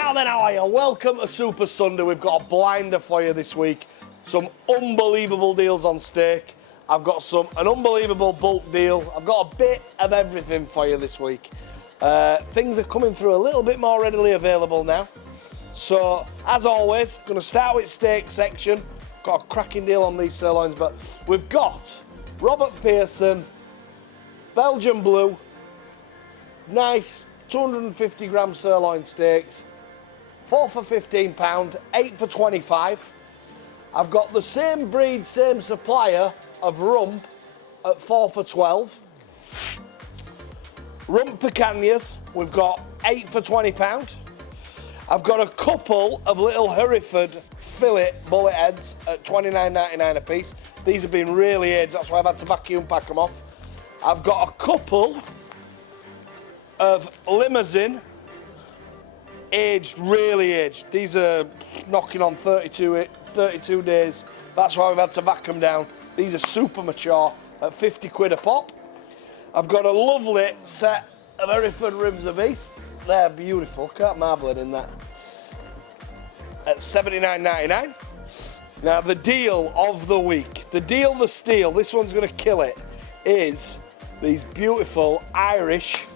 Now then, how are you? Welcome to Super Sunday. We've got a blinder for you this week. Some unbelievable deals on steak. I've got an unbelievable bulk deal. I've got a bit of everything for you this week. Things are coming through a little bit more readily available now. So, as always, going to start with steak section. Got a cracking deal on these sirloins, but we've got Robert Pearson, Belgian Blue, nice 250 gram sirloin steaks, 4 for £15, 8 for 25. I've got the same breed, same supplier of rump at 4 for 12. Rump picanhas, we've got 8 for £20. I've got a couple of little Hereford fillet bullet heads at $29.99 a piece. These have been really aged, that's why I've had to vacuum pack them off. I've got a couple of limousine, aged, really aged. These are knocking on 32 days. That's why we've had to vac them down. These are super mature at 50 quid a pop. I've got a lovely set of Hereford ribs of beef. They're beautiful, can't marvel it in that. At $79.99. Now the deal of the week, the deal, the steal, this one's gonna kill it, is these beautiful Irish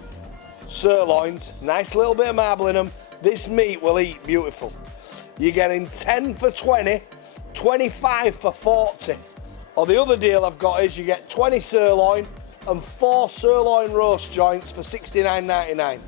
sirloins. Nice little bit of marble in them. This meat will eat beautiful. You're getting 10 for 20, 25 for 40. Or the other deal I've got is you get 20 sirloin and 4 sirloin roast joints for $69.99.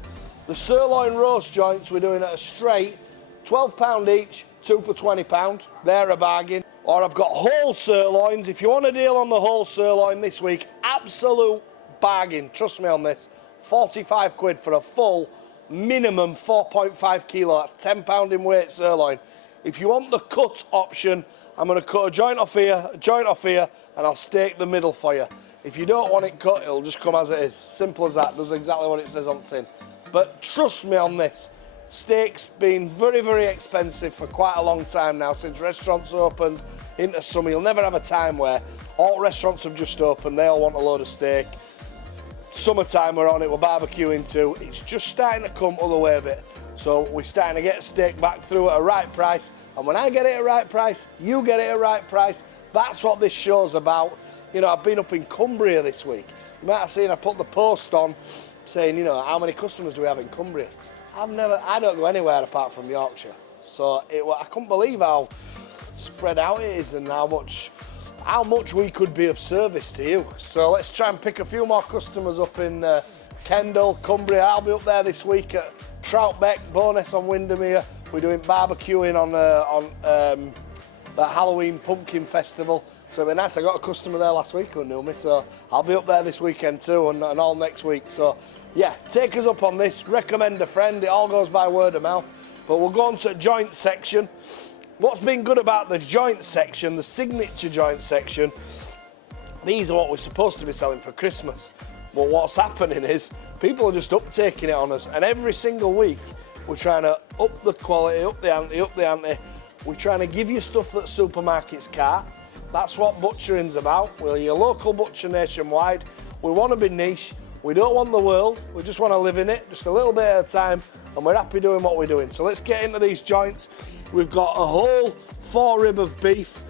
The sirloin roast joints we're doing at a straight £12 each, 2 for £20. They're a bargain. Or I've got whole sirloins. If you want a deal on the whole sirloin this week, absolute bargain. Trust me on this. 45 quid for a full minimum 4.5 kilo. That's £10 in weight sirloin. If you want the cut option, I'm going to cut a joint off here, and I'll steak the middle for you. If you don't want it cut, it'll just come as it is. Simple as that. Does exactly what it says on the tin. But trust me on this. Steak's been very, very expensive for quite a long time now, since restaurants opened into summer. You'll never have a time where all restaurants have just opened, they all want a load of steak. Summertime we're on it, we're barbecuing too. It's just starting to come other way a bit. So we're starting to get steak back through at a right price. And when I get it at a right price, you get it at a right price. That's what this show's about. You know, I've been up in Cumbria this week. You might have seen I put the post on saying, you know, how many customers do we have in Cumbria? I don't go anywhere apart from Yorkshire. So I couldn't believe how spread out it is and how much we could be of service to you. So let's try and pick a few more customers up in Kendal, Cumbria. I'll be up there this week at Troutbeck, Bowness on Windermere. We're doing barbecuing on the Halloween Pumpkin Festival. So it'll be nice. I got a customer there last week who knew me, so I'll be up there this weekend too and all next week. So yeah, take us up on this, recommend a friend, it all goes by word of mouth. But we'll go on to the joint section. What's been good about the joint section, the signature joint section, these are what we're supposed to be selling for Christmas. But what's happening is people are just uptaking it on us, and every single week we're trying to up the quality, up the ante. We're trying to give you stuff that supermarkets can't. That's what butchering's about. We're your local butcher nationwide. We want to be niche. We don't want the world. We just want to live in it, just a little bit at a time, and we're happy doing what we're doing. So let's get into these joints. We've got a whole 4 rib of beef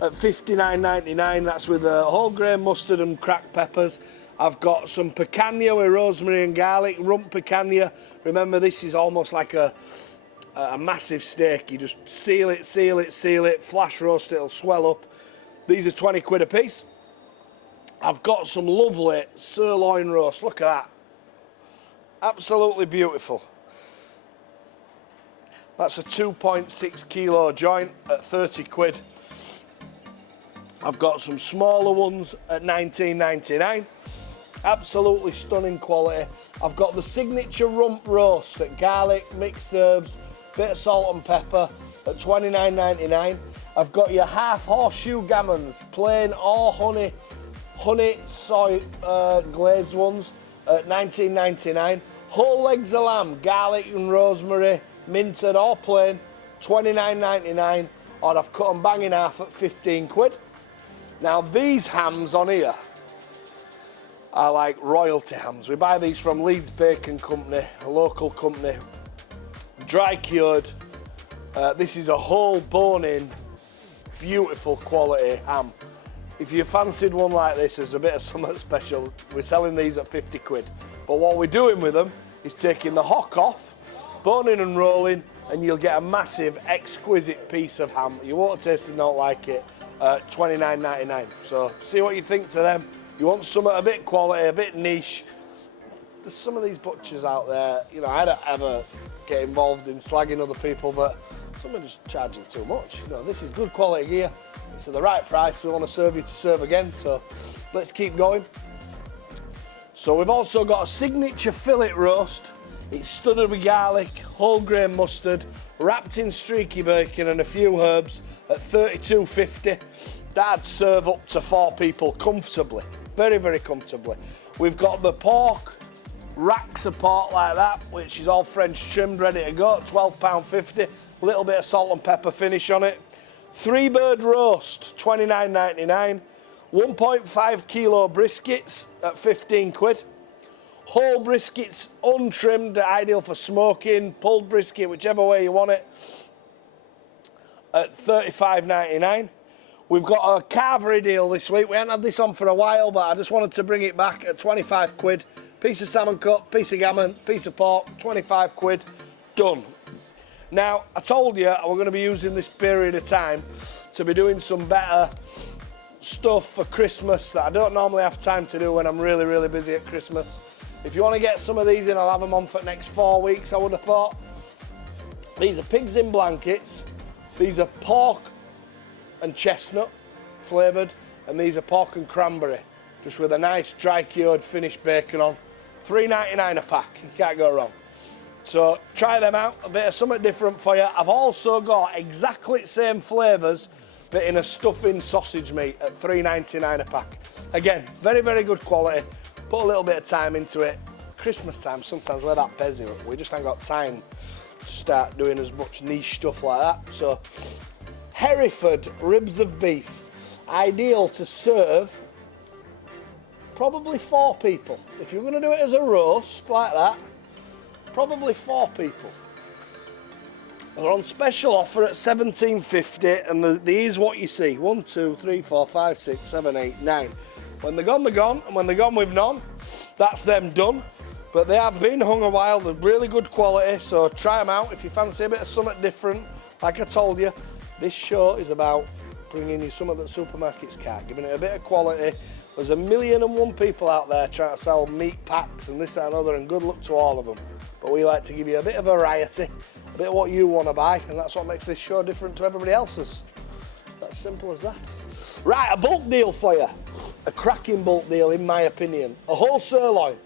at $59.99. That's with a whole grain mustard and cracked peppers. I've got some picanha with rosemary and garlic, rump picanha. Remember, this is almost like a massive steak. You just seal it, flash roast it, it'll swell up. These are 20 quid a piece. I've got some lovely sirloin roast. Look at that. Absolutely beautiful. That's a 2.6 kilo joint at 30 quid. I've got some smaller ones at $19.99. Absolutely stunning quality. I've got the signature rump roast at garlic, mixed herbs, bit of salt and pepper at $29.99. I've got your half horseshoe gammons, plain or honey soy glazed ones at $19.99. Whole legs of lamb, garlic and rosemary, minted or plain, $29.99. Or I've cut them bang in half at 15 quid. Now these hams on here are like royalty hams. We buy these from Leeds Bacon Company, a local company, dry cured. This is a whole bone-in, beautiful quality ham. If you fancied one like this as a bit of something special, we're selling these at 50 quid. But what we're doing with them is taking the hock off, boning and rolling, and you'll get a massive, exquisite piece of ham. You won't taste it, don't like it, at $29.99. So see what you think to them. You want something a bit quality, a bit niche. There's some of these butchers out there, you know, I don't ever get involved in slagging other people, but some are just charging too much. You know, this is good quality gear. It's at the right price. We want to serve you to serve again, so let's keep going. So we've also got a signature fillet roast. It's studded with garlic, whole grain mustard, wrapped in streaky bacon and a few herbs at $32.50. That'd serve up to 4 people comfortably, very, very comfortably. We've got the pork, racks of pork like that, which is all French trimmed, ready to go, £12.50. A little bit of salt and pepper finish on it. 3-bird roast, $29.99. 1.5 kilo briskets at 15 quid. Whole briskets, untrimmed, ideal for smoking, pulled brisket, whichever way you want it, at $35.99. We've got a carvery deal this week. We haven't had this on for a while, but I just wanted to bring it back at 25 quid. Piece of salmon cut, piece of gammon, piece of pork, 25 quid, done. Now, I told you we're going to be using this period of time to be doing some better stuff for Christmas that I don't normally have time to do when I'm really, really busy at Christmas. If you want to get some of these in, I'll have them on for the next 4 weeks, I would have thought. These are pigs in blankets. These are pork and chestnut flavoured, and these are pork and cranberry, just with a nice dry cured finished bacon on. $3.99 a pack, you can't go wrong. So try them out, a bit of something different for you. I've also got exactly the same flavours, but in a stuffing sausage meat at $3.99 a pack. Again, very, very good quality. Put a little bit of time into it. Christmas time, sometimes we're that busy, we just ain't got time to start doing as much niche stuff like that. So, Hereford ribs of beef, ideal to serve probably 4 people. If you're going to do it as a roast like that, probably 4 people. They're on special offer at $17.50, and these what you see. 1, 2, 3, 4, 5, 6, 7, 8, 9. When they're gone, they're gone, and when they're gone with none, that's them done. But they have been hung a while, they're really good quality, so try them out if you fancy a bit of something different. Like I told you, this show is about bringing you something that supermarkets can't, giving it a bit of quality. There's 1,000,001 people out there trying to sell meat packs and this and another, and good luck to all of them. But we like to give you a bit of variety, a bit of what you want to buy, and that's what makes this show different to everybody else's. That's simple as that. Right, a bulk deal for you. A cracking bulk deal, in my opinion. A whole sirloin,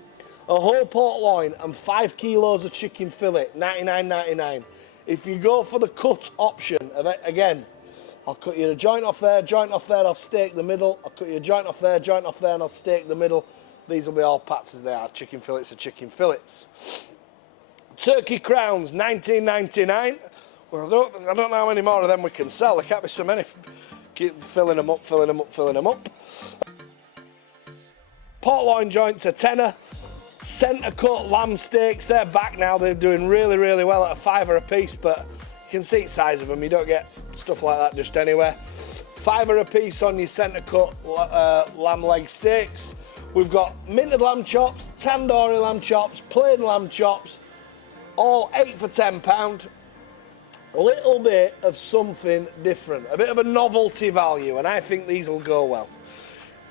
a whole pork loin, and 5 kilos of chicken fillet, $99.99. If you go for the cut option, of it, again, I'll cut you a joint off there, I'll steak the middle. I'll cut you a joint off there, and I'll steak the middle. These will be all pats as they are. Chicken fillets are chicken fillets. Turkey crowns, $19.99. Well, I don't know how many more of them we can sell. There can't be so many. Keep filling them up. Pork loin joints are tenner. Centre cut lamb steaks, they're back now. They're doing really, really well at a £5 a piece, but you can see the size of them. You don't get stuff like that just anywhere. £5 a piece on your centre cut lamb leg steaks. We've got minted lamb chops, tandoori lamb chops, plain lamb chops, all 8 for £10. A little bit of something different, a bit of a novelty value, and I think these will go well.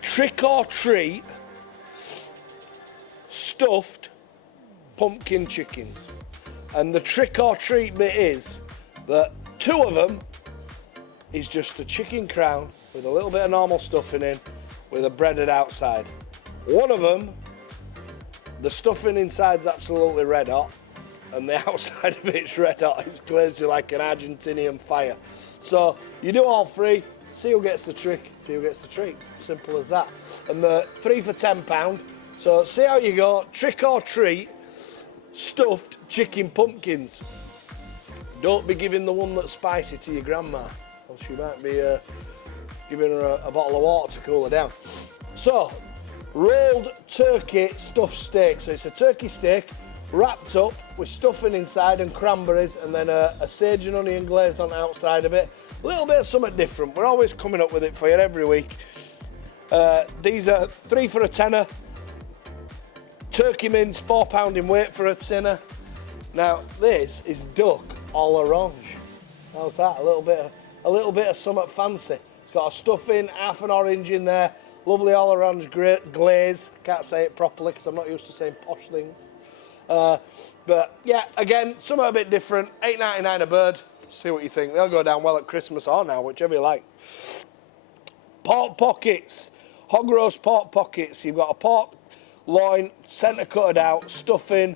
Trick or treat stuffed pumpkin chickens. And the trick or treat bit is that 2 of them is just a chicken crown with a little bit of normal stuffing in with a breaded outside. 1 of them, the stuffing inside's absolutely red hot, and the outside of it's red hot. It's glazed with like an Argentinian fire. So you do all 3, see who gets the trick, see who gets the treat. Simple as that. And the 3 for £10. So see how you go. Trick or treat, stuffed chicken pumpkins. Don't be giving the one that's spicy to your grandma, else you might be giving her a bottle of water to cool her down. So, rolled turkey stuffed steak. So it's a turkey steak, wrapped up with stuffing inside and cranberries, and then a sage and onion glaze on the outside of it. A little bit of something different. We're always coming up with it for you every week. These are 3 for a tenner. Turkey mince, £4 in weight for a tenner. Now this is duck all orange. How's that? A little bit of something fancy. It's got a stuffing, half an orange in there, lovely all orange glaze. Can't say it properly because I'm not used to saying posh things. But yeah, again, something a bit different. £8.99 a bird. See what you think. They'll go down well at Christmas or now, whichever you like. Pork pockets, hog roast pork pockets. You've got a pork loin, centre cutted out, stuffing,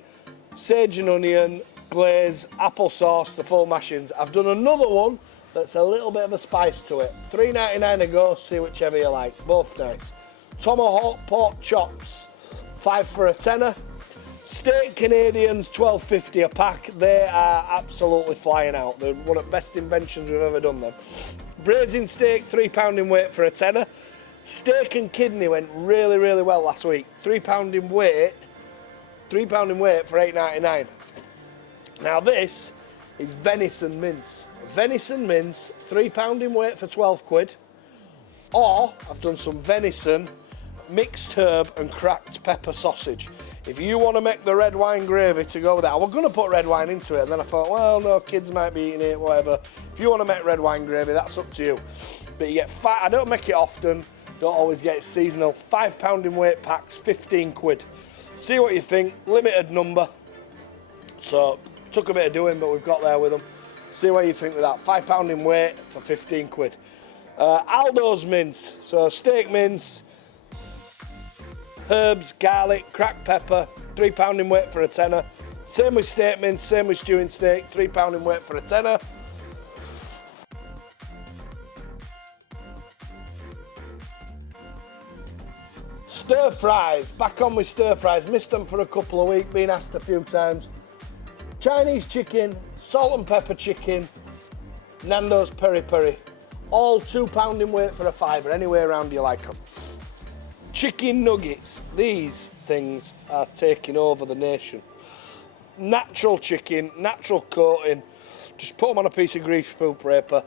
sage and onion, glaze, applesauce, the full mashings. I've done another one that's a little bit of a spice to it. £3.99 a go, see whichever you like, both nice. Tomahawk pork chops, 5 for a tenner. Steak Canadians, $12.50 a pack. They are absolutely flying out. They're one of the best inventions we've ever done them. Braising steak, £3 in weight for a tenner. Steak and kidney went really, really well last week. £3 in weight for £8.99. Now this is venison mince. Venison mince, £3 in weight for 12 quid. Or I've done some venison, mixed herb and cracked pepper sausage. If you want to make the red wine gravy to go with that, I was going to put red wine into it, and then I thought, well, no, kids might be eating it, whatever. If you want to make red wine gravy, that's up to you. But you get I don't make it often, don't always get it seasonal. £5 in weight packs, 15 quid. See what you think, limited number. So, took a bit of doing, but we've got there with them. See what you think with that. £5 in weight for 15 quid. Aldo's mince, so steak mince, herbs, garlic, cracked pepper, £3 in weight for a tenner. Same with steak mince, same with stewing steak, £3 in weight for a tenner. Stir fries, back on with stir fries. Missed them for a couple of weeks, been asked a few times. Chinese chicken, salt and pepper chicken, Nando's peri peri. All £2 in weight for a fiver, anywhere around you like them. Chicken nuggets, these things are taking over the nation. Natural chicken, natural coating, just put them on a piece of greaseproof paper.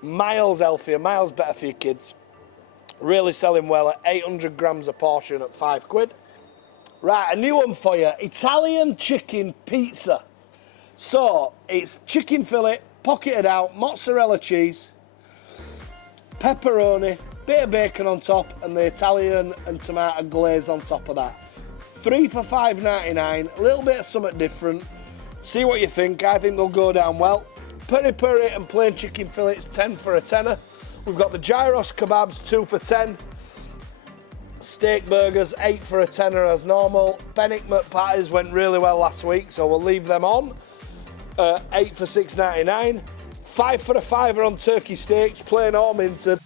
Miles healthier, miles better for your kids. Really selling well at 800 grams a portion at 5 quid. Right, a new one for you, Italian chicken pizza. So, it's chicken fillet, pocketed out, mozzarella cheese, pepperoni, bit of bacon on top, and the Italian and tomato glaze on top of that. 3 for £5.99, a little bit of something different. See what you think, I think they'll go down well. Peri peri and plain chicken fillets, 10 for a tenner. We've got the gyros kebabs, 2 for 10. Steak burgers, 8 for a tenner as normal. Bennett patties went really well last week, so we'll leave them on. 8 for £6.99. 5 for a fiver on turkey steaks, plain or minted.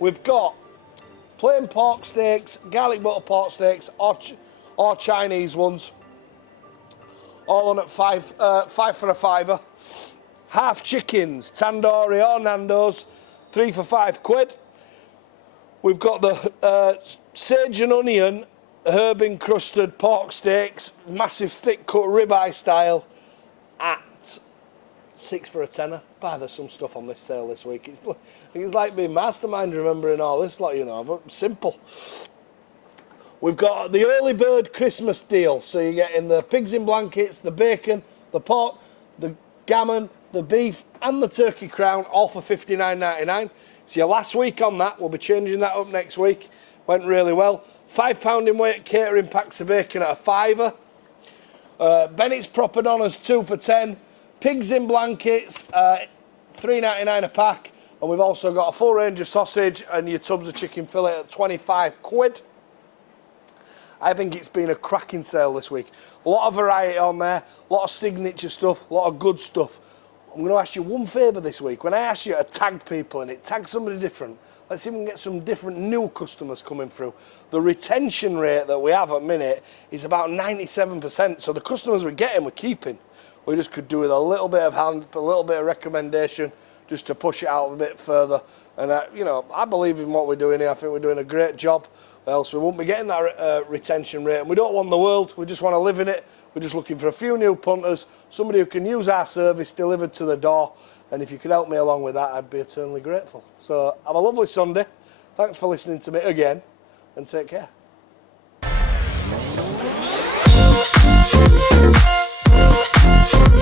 We've got plain pork steaks, garlic butter pork steaks, or Chinese ones. All on at 5 for a fiver. Half chickens, tandoori or Nando's, 3 for 5 quid. We've got the sage and onion herb encrusted pork steaks, massive thick cut ribeye style, at 6 for a tenner. There's some stuff on this sale this week. It's like being mastermind remembering all this lot, you know, but simple. We've got the early bird Christmas deal. So you're getting the pigs in blankets, the bacon, the pork, the gammon, the beef and the turkey crown, all for £59.99. It's your last week on that. We'll be changing that up next week. Went really well. £5 in weight catering packs of bacon at a fiver. Bennett's proper Donners, 2 for 10. Pigs in blankets, £3.99 a pack. And we've also got a full range of sausage and your tubs of chicken fillet at 25 quid. I think it's been a cracking sale this week. A lot of variety on there, a lot of signature stuff, a lot of good stuff. I'm going to ask you one favour this week. When I ask you to tag people in it, tag somebody different. Let's see if we can get some different new customers coming through. The retention rate that we have at minute is about 97%. So the customers we're getting, we're keeping. We just could do with a little bit of hand, a little bit of recommendation, just to push it out a bit further. And, you know, I believe in what we're doing here. I think we're doing a great job. else we won't be getting that retention rate. And we don't want the world, we just want to live in it. We're just looking for a few new punters, somebody who can use our service delivered to the door. And if you could help me along with that, I'd be eternally grateful. So have a lovely Sunday. Thanks for listening to me again, and take care.